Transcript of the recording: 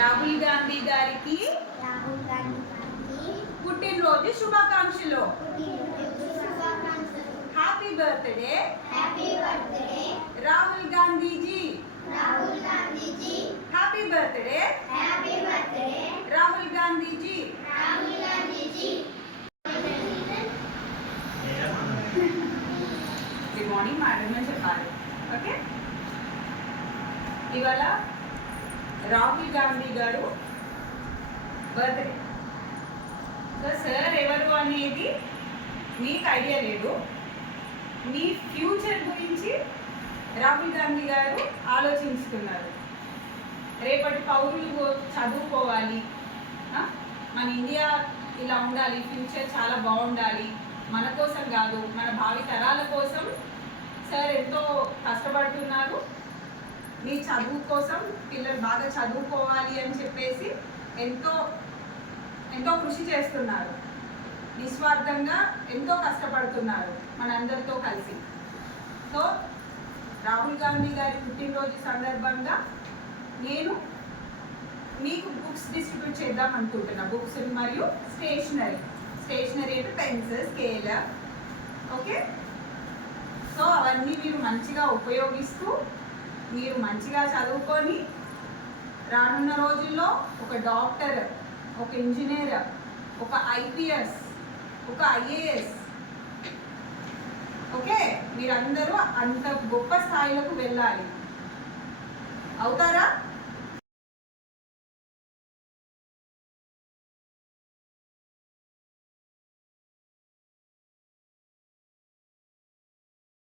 రాహుల్ గాంధీ గారికి పుట్టినరోజు శుభాకాంక్షలు. Happy birthday Rahul Gandhiji. Happy birthday Rahul Gandhiji. Good morning madam అని చెప్పాలి. ఓకే, ఇవాళ రాహుల్ గాంధీ గారు బర్త్డే. సో సార్ ఎవరు అనేది మీకు ఐడియా లేదు. మీ ఫ్యూచర్ గురించి రాహుల్ గాంధీ గారు ఆలోచిస్తున్నారు. రేపటి పౌరులు చదువుకోవాలి, మన ఇండియా ఇలా ఉండాలి, ఫ్యూచర్ చాలా బాగుండాలి, మన కోసం కాదు మన భావి తరాల కోసం సార్ ఎంతో కష్టపడుతున్నారు. మీ చదువు కోసం పిల్లలు బాగా చదువుకోవాలి అని చెప్పేసి ఎంతో ఎంతో కృషి చేస్తున్నారు. నిస్వార్థంగా ఎంతో కష్టపడుతున్నారు మనందరితో కలిసి. సో రాహుల్ గాంధీ గారి పుట్టినరోజు సందర్భంగా నేను మీకు బుక్స్ డిస్ట్రిబ్యూట్ చేద్దాం అనుకుంటున్నా. బుక్స్ మరియు స్టేషనరీ అంటే పెన్స్, స్కేల్. ఓకే, సో అవన్నీ మీరు మంచిగా ఉపయోగిస్తూ మీరు మంచిగా చదువుకొని రానున్న రోజుల్లో ఒక డాక్టర్, ఒక ఇంజనీర్, ఒక ఐపీఎస్, ఒక ఐఏఎస్, ఓకే, మీరందరూ అంత గొప్ప స్థాయిలకు వెళ్ళాలి. అవుతారా?